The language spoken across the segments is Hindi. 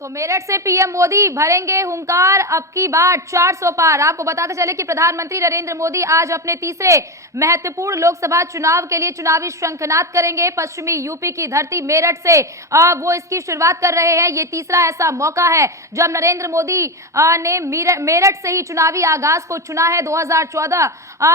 तो मेरठ से पीएम मोदी भरेंगे हुंकार, अब की बार 400 पार। आपको बताते चले कि प्रधानमंत्री नरेंद्र मोदी आज अपने तीसरे महत्वपूर्ण लोकसभा चुनाव के लिए चुनावी शंखनाद करेंगे। पश्चिमी यूपी की धरती मेरठ से वो इसकी शुरुआत कर रहे हैं। ये तीसरा ऐसा मौका है जब नरेंद्र मोदी ने मेरठ से ही चुनावी आगाज को चुना है। 2014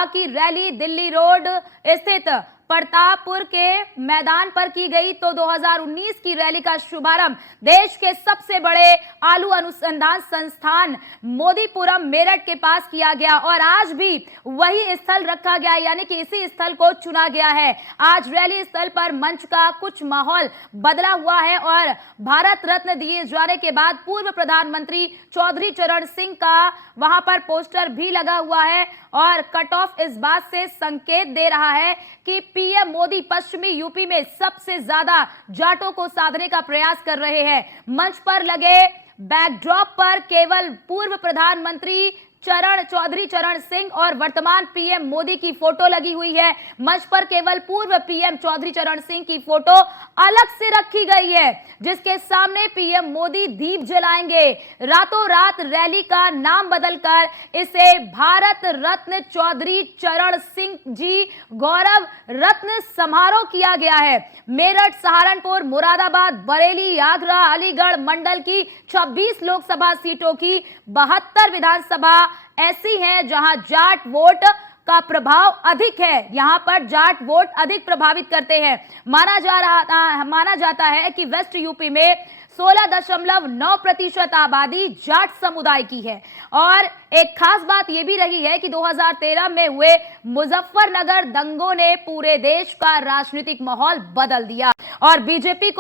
की रैली दिल्ली रोड स्थित प्रतापपुर के मैदान पर की गई, तो 2019 की रैली का शुभारंभ देश के सबसे बड़े आलू अनुसंधान संस्थान मोदीपुरम मेरठ के पास किया गया और आज भी वही स्थल रखा गया, यानी कि इसी स्थल को चुना गया है। आज रैली स्थल पर मंच का कुछ माहौल बदला हुआ है और भारत रत्न दिए जाने के बाद पूर्व प्रधानमंत्री चौधरी चरण सिंह का वहां पर पोस्टर भी लगा हुआ है और कट ऑफ इस बात से संकेत दे रहा है कि पीएम मोदी पश्चिमी यूपी में सबसे ज्यादा जाटों को साधने का प्रयास कर रहे हैं। मंच पर लगे बैकड्रॉप पर केवल पूर्व प्रधानमंत्री चौधरी चरण सिंह और वर्तमान पीएम मोदी की फोटो लगी हुई है। मंच पर केवल पूर्व पीएम चौधरी चरण सिंह की फोटो अलग से रखी गई है, जिसके सामने पीएम मोदी दीप जलाएंगे। रातों रात रैली का नाम बदलकर इसे भारत रत्न चौधरी चरण सिंह जी गौरव रत्न समारोह किया गया है। मेरठ, सहारनपुर, मुरादाबाद, बरेली, आगरा, अलीगढ़ मंडल की 26 लोकसभा सीटों की 72 विधानसभा ऐसी हैं जहां जाट वोट का प्रभाव अधिक है। यहां पर जाट वोट अधिक प्रभावित करते हैं। माना जाता है कि वेस्ट यूपी में 16.9% आबादी जाट समुदाय की है। और एक खास बात यह भी रही है कि 2013 में हुए मुजफ्फरनगर दंगों ने पूरे देश का राजनीतिक माहौल बदल दिया और बीजेपी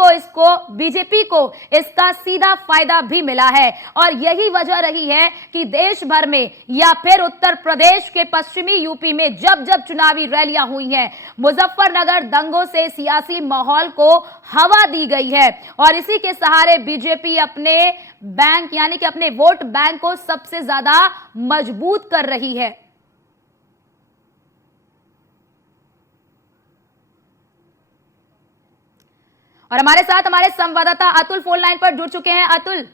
को इसका सीधा फायदा भी मिला है। और यही वजह रही है कि देश भर में या फिर उत्तर प्रदेश के पश्चिमी यूपी में जब जब चुनावी रैलियां हुई हैं, मुजफ्फरनगर दंगों से सियासी माहौल को हवा दी गई है और इसी के सहारे बीजेपी अपने बैंक यानी कि अपने वोट बैंक को सबसे ज्यादा मजबूत कर रही है। और हमारे साथ हमारे संवाददाता अतुल फोन लाइन पर जुड़ चुके हैं। अतुल,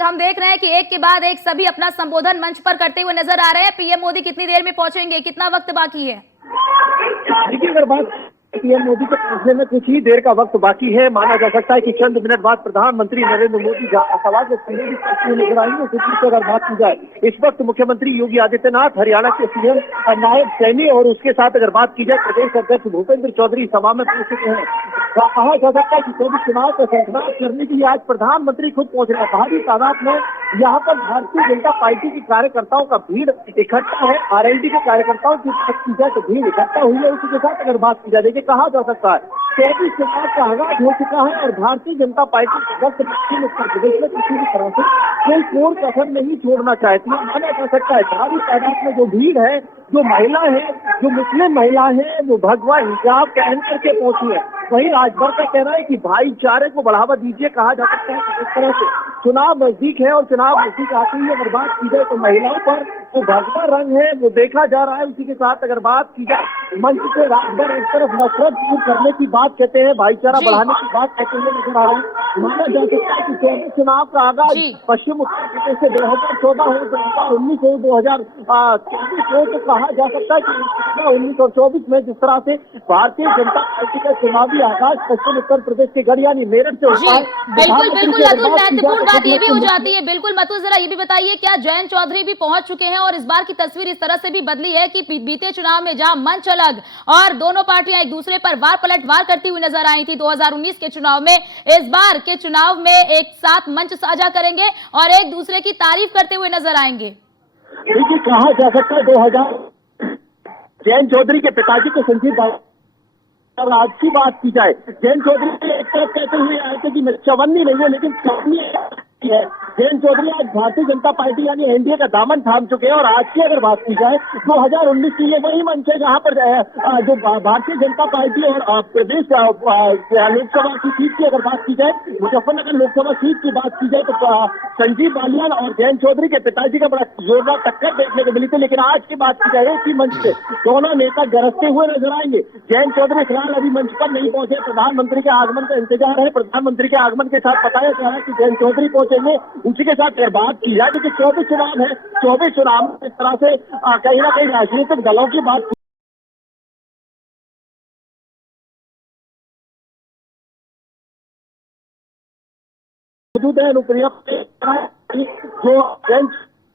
हम देख रहे हैं कि एक के बाद एक सभी अपना संबोधन मंच पर करते हुए नजर आ रहे हैं। पीएम मोदी कितनी देर में पहुंचेंगे, कितना वक्त बाकी है? देखिए, अगर बात पीएम मोदी के पहुंचने में कुछ ही देर का वक्त बाकी है। माना जा सकता है कि चंद मिनट बाद प्रधानमंत्री नरेंद्र मोदी सवाल के संबोधित करते हुए नजर आएंगे। कुछ अगर बात की जाए, इस वक्त मुख्यमंत्री योगी आदित्यनाथ, हरियाणा के सीएम नायब सैनी और उसके साथ अगर बात की जाए प्रदेश अध्यक्ष भूपेंद्र चौधरी सभा में पहुंच चुके हैं। कहा जा सकता है कि चुनाव का फैसला करने के लिए आज प्रधानमंत्री खुद पहुंच रहे हैं। भारी तादाद में यहाँ पर भारतीय जनता पार्टी के कार्यकर्ताओं का भीड़ इकट्ठा है। आरएलडी के कार्यकर्ताओं की बात की जाए तो भीड़ इकट्ठा हुई है। उसी के साथ अगर बात की जाए, देखिए कहा जा सकता है 24 चुनाव का आगाज हो चुका है और भारतीय जनता पार्टी सदस्य पश्चिम उत्तर प्रदेश में किसी भी तरह से कोई कोर कसर नहीं छोड़ना चाहती है। माना जा सकता है भारी तादाद में जो भीड़ है, जो महिला है, जो मुस्लिम महिला है, वो भगवा हिजाब पहन करके पहुंची है। वही राजभर का कहना है कि भाईचारे को बढ़ावा दीजिए। कहा जा सकता है कि इस तरह से चुनाव नजदीक है और चुनाव नजदीक आती है। अगर बात की जाए तो महिलाओं पर जो भगवा रंग है वो देखा जा रहा है। उसी के साथ अगर बात की जाए, मंच से राजभर एक तरफ नफरत दूर करने की बात कहते हैं, भाईचारा बढ़ाने की बात कहते हुए नजर आ रहे हैं। माना जा सकता है कि चौबीस चुनाव का आगाज पश्चिम उत्तर प्रदेश से 2014 हो, 2019 हो, 2024 हो, तो कहा जा सकता है कि 2019 और 24 में जिस तरह से भारतीय जनता पार्टी का चुनावी आगाज पश्चिम उत्तर प्रदेश के गढ़ यानी मेरठ से होता है। बिल्कुल अतुल, महत्वपूर्ण बात ये भी हो जाती है। बिल्कुल मतुल, जरा ये भी बताइए, क्या जयंत चौधरी भी पहुंच चुके हैं? और इस बार की तस्वीर इस तरह से भी बदली है कि बीते चुनाव में जहां मंच अलग और दोनों पार्टियां एक दूसरे पर पलटवार करती हुई नजर आई थी 2019 के चुनाव में, इस बार के चुनाव में एक साथ मंच साझा करेंगे और एक दूसरे की तारीफ करते हुए नजर आएंगे। देखिए, कहा जा सकता है 2000 जयंत चौधरी के पिताजी को संजीव और आज की बात की जाए, जयंत चौधरी एक तरफ कहते हुए आए थे कि मैं चवन्नी नहीं हूँ लेकिन चवन्नी है। जयंत चौधरी आज भारतीय जनता पार्टी यानी एनडीए का दामन थाम चुके हैं और आज की अगर बात की जाए 2019 की ये वही मंच है जहां पर जो भारतीय जनता पार्टी और प्रदेश लोकसभा की सीट की अगर बात की जाए, मुजफ्फरनगर लोकसभा सीट की बात की जाए तो संजीव बालियान और जयंत चौधरी के पिताजी का बड़ा जोरदार टक्कर देखने को मिली थी। लेकिन आज की बात की जाए इसी मंच पे दोनों नेता गरजते हुए नजर आएंगे। जयंत चौधरी फिलहाल अभी मंच पर नहीं पहुंचे, प्रधानमंत्री के आगमन का इंतजार है। प्रधानमंत्री के आगमन के साथ बताया जा रहा है कि जयंत चौधरी पहुंचेंगे। उसी के साथ अगर बात की जाए क्योंकि 24 चुनाव है, 24 चुनाव में इस तरह से कहीं ना कहीं राजनीतिक दलों की बात मौजूद है। अनुप्रिया जो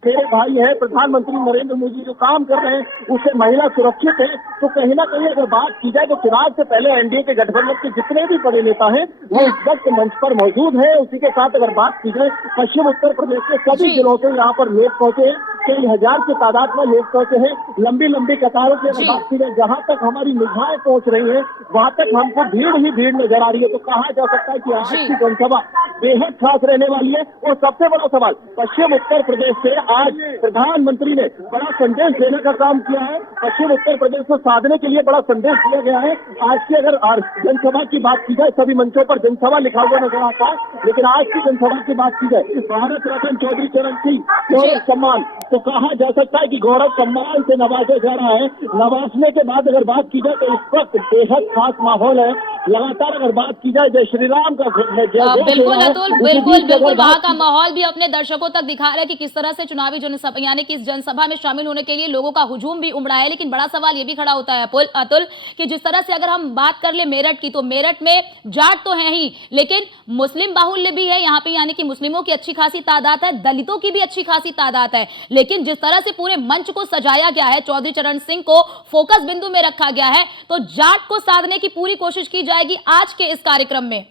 मेरे भाई है प्रधानमंत्री नरेंद्र मोदी जो काम कर रहे हैं उससे महिला सुरक्षित है। तो कहीं ना कहीं अगर बात की जाए तो चुनाव से पहले एनडीए के गठबंधन के जितने भी बड़े नेता हैं वो इस वक्त मंच पर मौजूद है। उसी के साथ अगर बात की जाए पश्चिम उत्तर प्रदेश के सभी जिलों से यहाँ पर लोग पहुंचे हैं, कई हजार की तादाद में लोग पहुंचे हैं। लंबी लंबी कतारों की अगर बात की जाए जहां तक हमारी निगाहें पहुंच रही है वहां तक हमको भीड़ ही भीड़ नजर आ रही है। तो कहा जा सकता है कि आज की जनसभा बेहद खास रहने वाली है। और सबसे बड़ा सवाल पश्चिम उत्तर प्रदेश से आज प्रधानमंत्री ने बड़ा संदेश देने का काम किया है। पश्चिम उत्तर प्रदेश को साधने के लिए बड़ा संदेश दिया गया है। आज की अगर जनसभा की बात की जाए सभी मंचों पर जनसभा लिखा हुआ नजर आता है, लेकिन आज की जनसभा की बात की जाए भारत रत्न चौधरी चरण सिंह गौरव सम्मान, तो कहा जा सकता है कि गौरव सम्मान से नवाजा जा रहा है। नवाजने के बाद अगर बात की जाए तो इस वक्त बेहद खास माहौल है। लगातार अगर बात की जाए जय श्री राम का बिल्कुल अतुल, बिल्कुल वहाँ का माहौल भी अपने दर्शकों तक दिखा रहा है कि किस तरह से चुनावी जनसभा यानी कि इस जनसभा में शामिल होने के लिए लोगों का हुजूम भी उमड़ा है। लेकिन बड़ा सवाल ये भी खड़ा होता है अतुल कि जिस तरह से अगर हम बात कर ले मेरठ की, तो मेरठ में जाट तो है ही लेकिन मुस्लिम बाहुल्य भी है यहाँ पे, यानी कि मुस्लिमों की अच्छी खासी तादाद है, दलितों की भी अच्छी खासी तादाद है। लेकिन जिस तरह से पूरे मंच को सजाया गया है, चौधरी चरण सिंह को फोकस बिंदु में रखा गया है, तो जाट को साधने की पूरी कोशिश की जाएगी आज के इस कार्यक्रम में।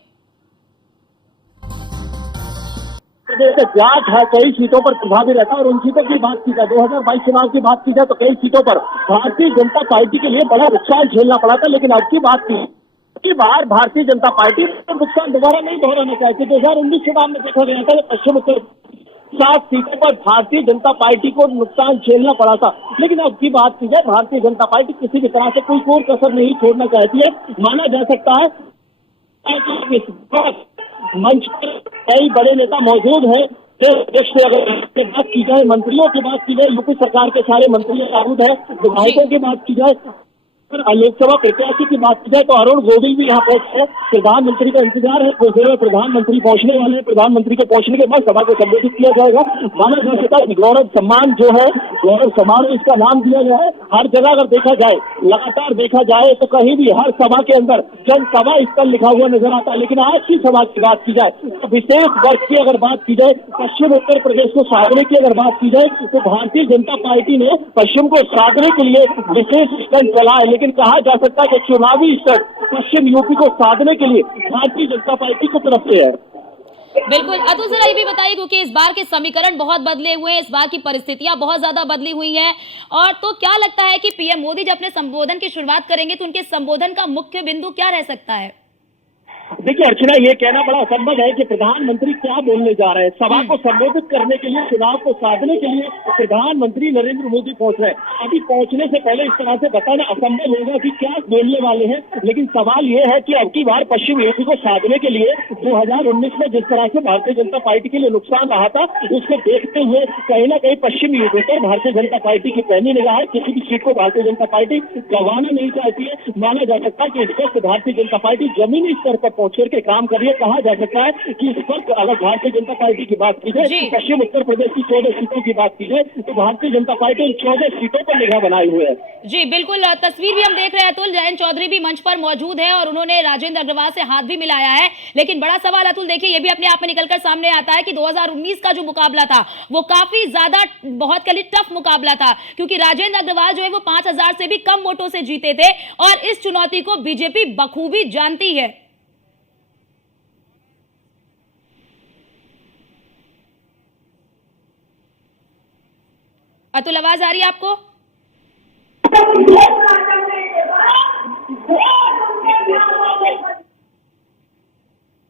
जाट है कई सीटों पर प्रभावी रहता है। और उन सीटों की बात की जाए 2022 चुनाव की बात की जाए तो कई सीटों पर भारतीय जनता पार्टी के लिए बड़ा नुकसान झेलना पड़ा था। लेकिन अब की बात की बार भारतीय जनता पार्टी नुकसान दोबारा नहीं दोहराना चाहती। 2019 चुनाव में देखा गया था पश्चिम उत्तर 7 सीटों पर भारतीय जनता पार्टी को नुकसान झेलना पड़ा था। लेकिन अब की बात की जाए भारतीय जनता पार्टी किसी भी तरह से कोई कोर कसर नहीं छोड़ना चाहती है। माना जा सकता है मंच पर कई बड़े नेता मौजूद हैं। देश से अगर बात की जाए, मंत्रियों की बात की जाए, यूपी सरकार के सारे मंत्री मौजूद है। विधायकों की बात की जाए, लोकसभा प्रत्याशी की बात की जाए तो अरुण गोविल भी यहाँ पहुंचे हैं। प्रधानमंत्री का इंतजार है, कुछ देर में प्रधानमंत्री पहुंचने वाले हैं। प्रधानमंत्री के पहुंचने के बाद सभा को संबोधित किया जाएगा। माना जा सकता है गौरव सम्मान जो है, गौरव सम्मान इसका नाम दिया गया है। हर जगह अगर देखा जाए, लगातार देखा जाए तो कहीं भी हर सभा के अंदर जनसभा स्थल लिखा हुआ नजर आता है। लेकिन आज की सभा की बात की जाए तो विशेष वर्ग की अगर बात की जाए, पश्चिम उत्तर प्रदेश को साधने की अगर बात की जाए तो भारतीय जनता पार्टी ने पश्चिम को साधने के लिए विशेष स्टंट चला है। लेकिन कहा जा सकता है कि चुनावी स्टंट पश्चिम यूपी को साधने के लिए भारतीय जनता पार्टी की तरफ से है। बिल्कुल अतुल, जरा ये भी बताइए क्योंकि इस बार के समीकरण बहुत बदले हुए हैं, इस बार की परिस्थितियां बहुत ज्यादा बदली हुई हैं, और तो क्या लगता है कि पीएम मोदी जब अपने संबोधन की शुरुआत करेंगे तो उनके संबोधन का मुख्य बिंदु क्या रह सकता है? देखिए अर्चना, ये कहना बड़ा असंभव है कि प्रधानमंत्री क्या बोलने जा रहे हैं। सभा को संबोधित करने के लिए, चुनाव को साधने के लिए प्रधानमंत्री नरेंद्र मोदी पहुंच रहे हैं। अभी पहुंचने से पहले इस तरह से बताना असंभव होगा कि क्या बोलने वाले हैं। लेकिन सवाल ये है कि अब की बार पश्चिम यूपी को साधने के लिए 2019 में जिस तरह से भारतीय जनता पार्टी के लिए नुकसान रहा था, उसको देखते हुए कहीं ना कहीं पश्चिम यूपी पर भारतीय जनता पार्टी की पैनी निगाह है। किसी भी सीट को भारतीय जनता पार्टी गंवाना नहीं चाहती है। माना जा सकता है कि इस वक्त भारतीय जनता पार्टी जमीनी स्तर पर पहुंच करके काम कर रही है। कहा जा सकता है कि इस वक्त अगर भारतीय जनता पार्टी की बात की जाए, पश्चिम उत्तर प्रदेश की 14 सीटों की बात की जाए तो भारतीय जनता पार्टी इन 14 सीटों पर निगाह बनाए हुए है। जी बिल्कुल, तस्वीर भी हम देख रहे हैं अतुल, जयंत चौधरी भी मंच पर मौजूद है और उन्होंने राजेंद्र अग्रवाल से हाथ भी मिलाया है। लेकिन बड़ा सवाल अतुल देखिए ये भी अपने आप में निकलकर सामने आता है कि 2019 का जो मुकाबला था वो काफी ज्यादा बहुत कल टफ मुकाबला था, क्योंकि राजेंद्र अग्रवाल जो है वो 5000 से भी कम वोटों से जीते थे और इस चुनौती को बीजेपी बखूबी जानती है। अतुल, आवाज आ रही है आपको?